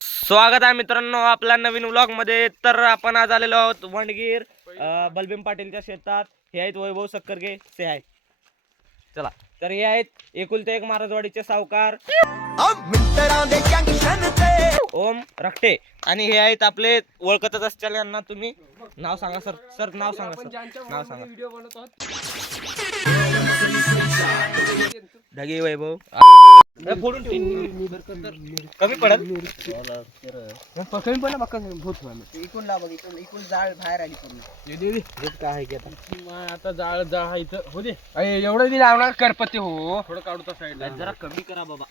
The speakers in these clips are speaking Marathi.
स्वागत आहे मित्रांनो आपल्या नवीन व्लॉगमध्ये तर आपण आज आलेलो आहोत वंडगीर अं, बलभीम पाटीलच्या शेतात. हे आहेत वैभव सक्करगे. ते आहेत चला. तर हे आहेत एकुलते एक महाराजवाडीचे सावकार. ओम रखटे. आणि हे आहेत आपले ओळखतच असतील यांना तुम्ही. नाव सांगा सर. सर नाव सांगा सर. नाव सांगा. ढगे वैभव. ए, फोडून ठेव. कमी पडल. पण बघा भूत लाव बघ इकून इकून जाळ बाहेर आली पूर्ण काय आहे की आता आता जाळ जाळ हा. इथं हो दे एवढं दिलं लावणार करपत्ते हो थोडं काढतो साईडला जरा कमी करा बाबा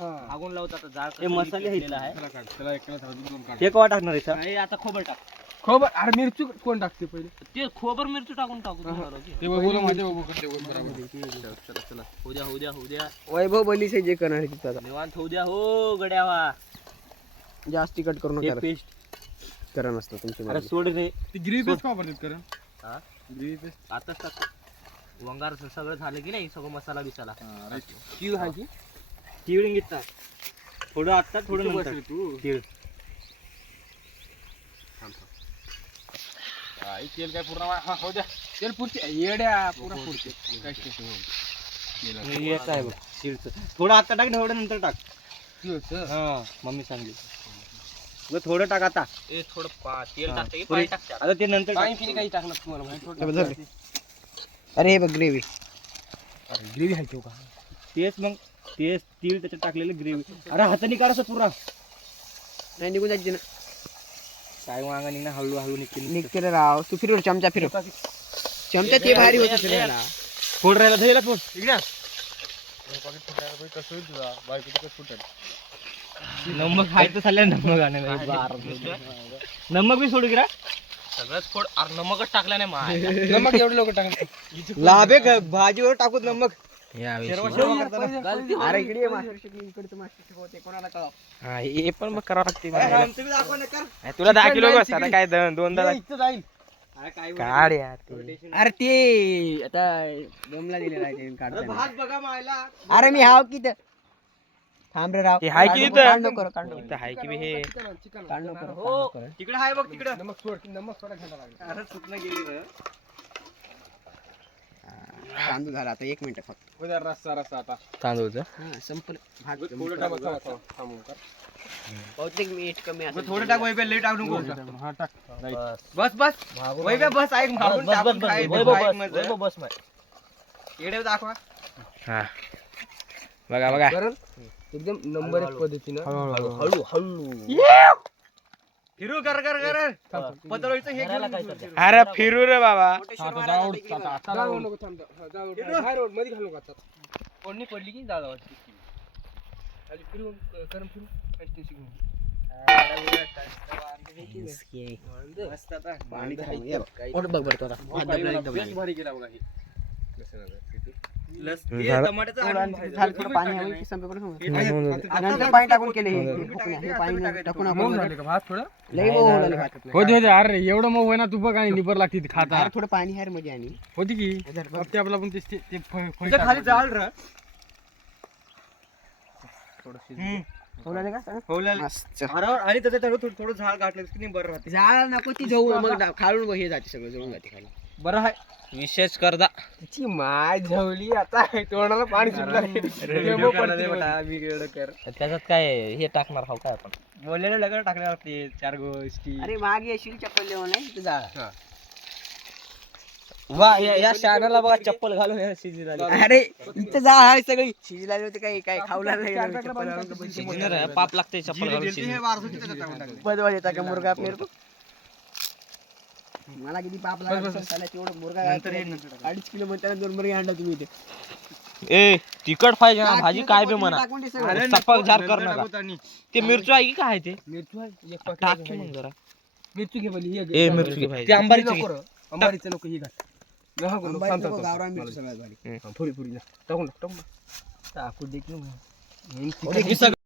हा. आगून लावता आता जाळ मसाले आहे त्याला काढ, काढ. टाकणार आता खोबर टाक. खोबर अरे मिरची कोण टाकते पहिले? ते खोबर मिरची टाकून टाकू ते बघू माझ्या करते बघ बरोबर चला चला होऊ द्या होऊ द्या होऊ द्या वैभव बलीचे जे करणार आहे तिथं. निवांत होऊ द्या हो गड्या वा जास्त कट करू हे नका पेस्ट करा नसतं तुमची अरे. सोड रे. ते ग्रेव्ही पेस्ट का वापरतात करण हा? ग्रेव्ही पेस्ट आताच टाक. वंगार सगळं झालं की नाही? सगळं मसाला बिसाला. तीळ हा की? तिळ घेता थोडं आता थोडं नंतर. तू. तिळ. तेल काय पूर्ण हा हो द्या. तेल पुरते. येड्या पुरा पुरते. काय स्टेशन हे बघ थोडं आता टाक थोडं नंतर टाक. हा मम्मी सांगली. मग थोडं टाक आता. ए थोडं पा तेल हा, टाकते की पुरी. पाणी टाकते आता? ते नंतर पाणी टाक. पिणी काही टाकणार तुम्हाला माहिती हे बघ झालं. अरे हे बघ ग्रेव्ही. ग्रेव्ही आहे का? तेच मग तेच तीळ त्याच्यात टाकलेलं ग्रेव्ही. अरे हाताने काढायचं पुरा. नाही निघून जायची ना. काय वांगा निघणं हळू हळू निघते. निघते रे राव. तू फिरव चमचा फिरव. चमचा ते भारी होतं फोड राहिला फोड. इकडे कसं होईल तुझा बायको कसं फुटेल? नमक खायचं चाललंय नमक आणायला. नमक बी सोडू गिरा सगळंच फोड. अरे नमकच टाकला नाही नमक एवढे लोक टाकले. लाभे भाजीवर टाकूत नमक. अरे इकडे ये, master chef, इकडचं master chef होते, कोणाला कळव. हे पण मग करावं लागते आमचं बी दाखव ना, कर. तुला दहा किलो बस आता काय दोन- दोनदा अरे काय काढ यार ते. अरे ते आता दमला दिलेला आहे ते अरे काढताना. भात बघा मायला. अरे मी हाव की ते थांब रे राव. ते हाय की काढ? नको, काढ नको, काढ नको. इथं हाय की बी हे? काढ नको, काढ हो. तिकडे हाय बघ तिकडे. नमक सोड नमक सोडा घ्यायला लागेल. अरे गेली रे तांदूळ झाला आता एक मिनिट फक्त. उद्या रस्सा रस्सा आता. तांदूळचं हा, संपलं. भात थोडं टाक थांबा, थांबा, थांबून कर. बहुतेक मीठ कमी थोडं टाक वैभ्या लई टाक. नको हा टाक. राईट. बस. बस वैभ्या बस ऐक मागून टाकून खायचं, ऐक मजा. बस येडे दाखवा. हा. बघा बघा. कारण एकदम नंबर एक पद्धतीनं हळू हळू. फिरू कर कर कर. पतळीचं हे घेऊन अरे फिरू रे बाबा. जाऊ नको थांब जाऊ बाहेर ओढ, मध्ये घालू नका आता. ओढणी पडली की जाऊ वाटते खाली फिरून अ, फिरून fantastic movie. पाणी आहे. ये बघ. बघ आता. भारी बघा, केला बघा हे. आता किती? झालं? की. आता- पाणी टाकून केले अरे एवढं मऊ आहे ना तू बघ आणि निबर लागते खाता. थोडं पाणी आहे रे मध्ये आणि. होती की? ते आपला पण ते खाली. जाळ र. आणि त्याचं त्याला थोडं थोडं झाड गाठलं की नाही बरं राहते. झाड नको ती जवळ मग डा- खालून बघ हे जाते सगळं जळून जाते खाली. बरं आहे. विशेष करदा तिची माय झवली आता तोंडाला पाणी सुटलं. त्याच्यात काय हे टाकणार हो काय आपण? बोललेलं लगेच टाकणार लागते चार गोष्टी. अरे मागे येशील चप्पल देऊ नाही? जाळ वा या या शहाण्याला बघा चप्पल घालून या शिजी झाली अरे इथं जाळ आहे सगळी. शिजला होते काही काय खावला नाही चप्पल घालून बस. शिजणार आहे, पाप लागते चप्पल घालून शिजी. बदवा देता का मुर्गा पेर मला किती पाप लागला साला तेवढं मुर्गा नंतर ये, नंतर अडीच किलो म्हणताना दोन मुर्गे आणला तुम्ही इथे ए तिखट पाहिजे ना भाजी काय बी म्हणा टाकून दे सगळं. चपाक झार कर नका ते मिरची आहे की काय ते मिरची आहे, एक पाकीट टाक की मग जरा मिरची घे हे. ए. मिरची घे. ते नको रे. आंबारीचं नको ही घाल नको, नको, आंबा थांब, नको, थांब, गावरान थांब. मिरची सगळ्यात भारी. हा, पुरी पुरी. टाकून टाक टाकून टाक. टाकू दे की मग. हे सगळं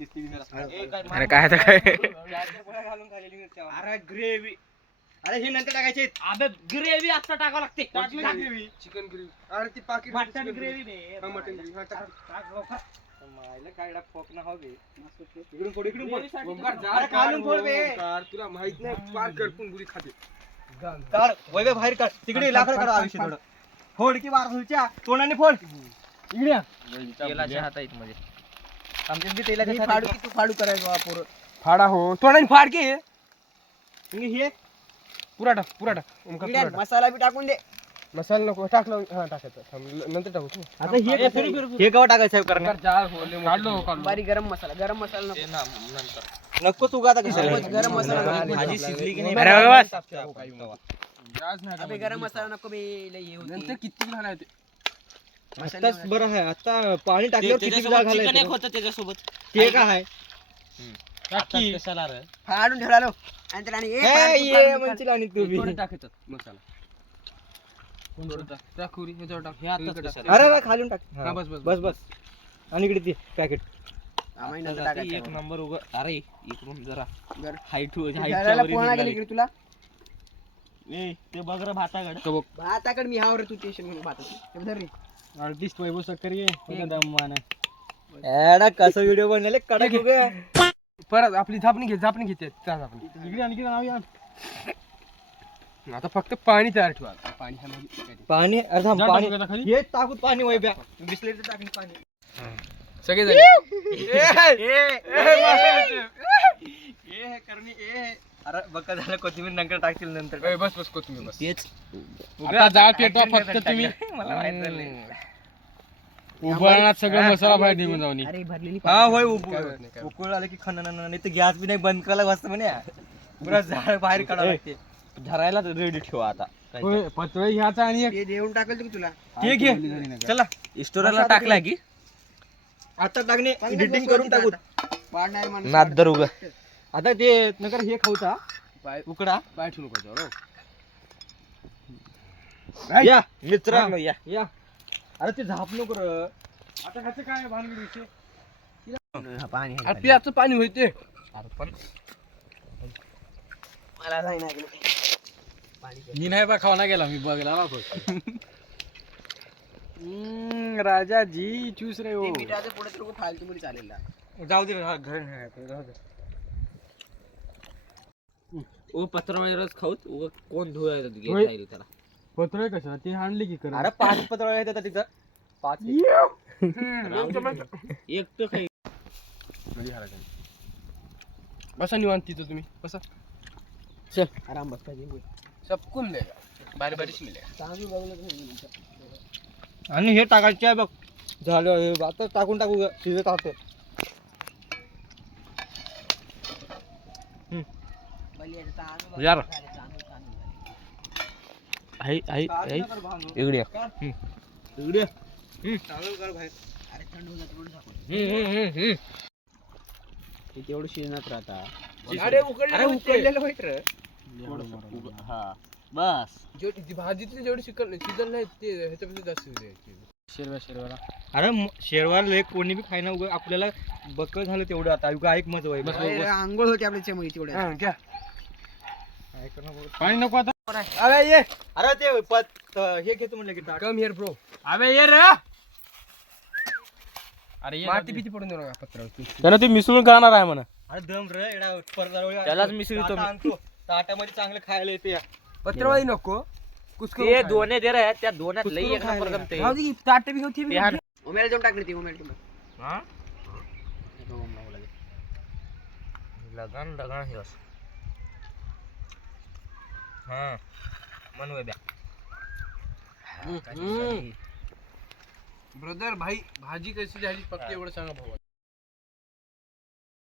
अरे काय आता काय? अरे ग्रेव्ही. अरे हे नंतर टाकायचे अबे ग्रेव्ही आता टाकावं लागते. Chicken gravy. अरे ती पाकिट मटन ग्रेव्ही. हा मटन ग्रेव्ही. हा टाक. इकडून फोड इकडून फोड. जा अरे खालून फोड बे. तुला माहीत नाही पार करपून बुडी खाते. काढ बाहेर काढ. तिकडे लाकडं काढ आयुष्य थोडं. फोड की बार तुझ्या तोंडाने फोड. इकडे. तेलाच्या हातात मध्ये. आमच्या बी तेलाच्या फाडू की तू फाडू करायचं बा पोरं फाडा हो। तोंडाने फाड के। हे। पुरा टाक पुरा टाक इकडे पुरा टाक. मसाला बी टाकून दे। मसाला नको टाकलं हा टाकायचं थांब, नंतर टाकू तू. आता हे कसं- हे कवा टाकायचं साहेब करणार हो, लय मोठं. बारीक गरम मसाला गरम मसाला ना नंतर। नको तू आता कशाला गरम मसाला नको. भाजी शिजली की नाही अरे बाबा. अबे गरम मसाला नको बे लय हे होती. नंतर किती घालायचं ते? आत्ताच बरं आहे आता पाणी टाकल्यावर किती चिकन एक घालायचं होतं त्याच्यासोबत. ते काय आहे. आता कशाला रे? फाडून ठेवला लो. आणि त्याला आणि ए, हे, तू, ये फाड म्हणशील. आणि तू बी. हे आताच? अरे अरे, खालून टाक. हा, बस, बस, बस बस. आणि इकडे ती पॅकेट. नंतर टाकायचं. एक नंबर उग अरे इकडून जरा बरं. हाईट घराला पोहणा गेली इकडे तुला? ते बघ रे भाताकडे. भाताकडे मी हावर तू टेन्शन घेऊन भाताची. धर रे. आर्टिस्ट वैभव सक्कर ये एडा कसं व्हिडिओ बनले कडक उगा. परत आपली झापणी घे झापणी घेते चाल आपण इकडे आणखी नाव आता फक्त पाणी तयार ठेवा पाणी हा म्हणजे काय ते. पाणी अरे थांब, जा पाणी टाकू का खाली? हे टाकूत पाणी वैब्या बिस्लेरी टाकली पाणी सगळे झाले ए करणी ए अरे बघा झालं कोथिंबीर नंतर टाकतील नंतर. ए, बस बस कोथिंबीर बस. तेच. आता जाळ पेटवा फक्त तुम्ही. मला माहीत सगळं मसाला बाहेर निघून जाऊन. अरे भरलेली काय हा होय होत नाही, उकळ होत. उकळ आलं की खाणं नाही तर गॅस बी नाही बंद करायला वाजतं म्हणे. पुरा झाड बाहेर काढावं लागते. धरायला रेडी ठेवा आता. पत्र ह्याचा आणि एक. हे देऊन टाकलं तुला? ते घे. चला स्टोरेजला टाकला की? आता टाकणे एडिटिंग करून टाकू माणूस नादर उग. आता ते नगर हे खाऊचा पाय उकडा. पाय ठेवू नका त्याच्यावर, हो. या मित्रांनो या. या. अरे ते झाप नको र. आता ह्याचं काय भानगड विषय? पाणी अरे पियाचं पाणी होते. मला नाही लागलं. मी नाही बा खावा गेला मी बघला राजा जी चूस रे हो. ते मिठाचं पुढे तर फालतू मध्ये चालेल ना. जाऊ दे रे, घर नाही आहे, जाऊ दे. ओ पत्र रस खाऊत उग कोण धुवायला होय. त्याला. पत्र कशा ती हाणली की कर अरे पाच पत्र येतात तिथं. पाच एक तर काही बसा निवांत तिथं तुम्ही. बसा. चल. आराम बस पाहिजे सबकुन मिळेगा बारी बारीच तुमचं. आणि हे टाकायचे आहे बघ. झालं हे आता टाकून टाकू. शिजत राहतं. यार. आई आई आई. इकडे. इकडे हम्म, हम्म, हम्म, हम्म. ते तेवढं शिजण्यात राहता अरे उकडलेलं अरे होते. उकडलेलं वाईट रे. हा. बस. जे- ती भाजीतली जेवढी शिकल शिजल नाही ते ह्याच्यापेक्षा जास्त शिजायची. शेरवा शेरवाला. अरे शेरवाल लय कोणी बी खायना उगा. आपल्याला बक्क झालं तेवढं आता. उगा ऐक मज वय. बस. आंघोळ होती आपल्या चमळी तेवढ्या हा. पाणी नको आता अरे ये अरे ते पत हे घेतो म्हणलं की. कम हिअर ब्रो अबे ये रे अरे माती पिती पडून देऊ नका पत्रावरती त्यानं ते मिसळून करणार आहे म्हणा अरे दम रे एडा परदार त्यालाच मिसळतो मी. आणतो ताटामध्ये चांगलं खायला येते पत्रवाळी नको कुसकरून ते खायला. दोन्ही दे रे त्या दोन्यात लई एक नंबर. जमते राहू दे की, ताटं बी घेऊ, ते बी. घेऊ. उमेल देऊन टाकली ती उमेल हा? लगन लगन हे असं. हा. मन वे ब्या. हम्म. ब्रदर भाई भाजी कशी झाली? फक्त एवढं सांगा भाऊ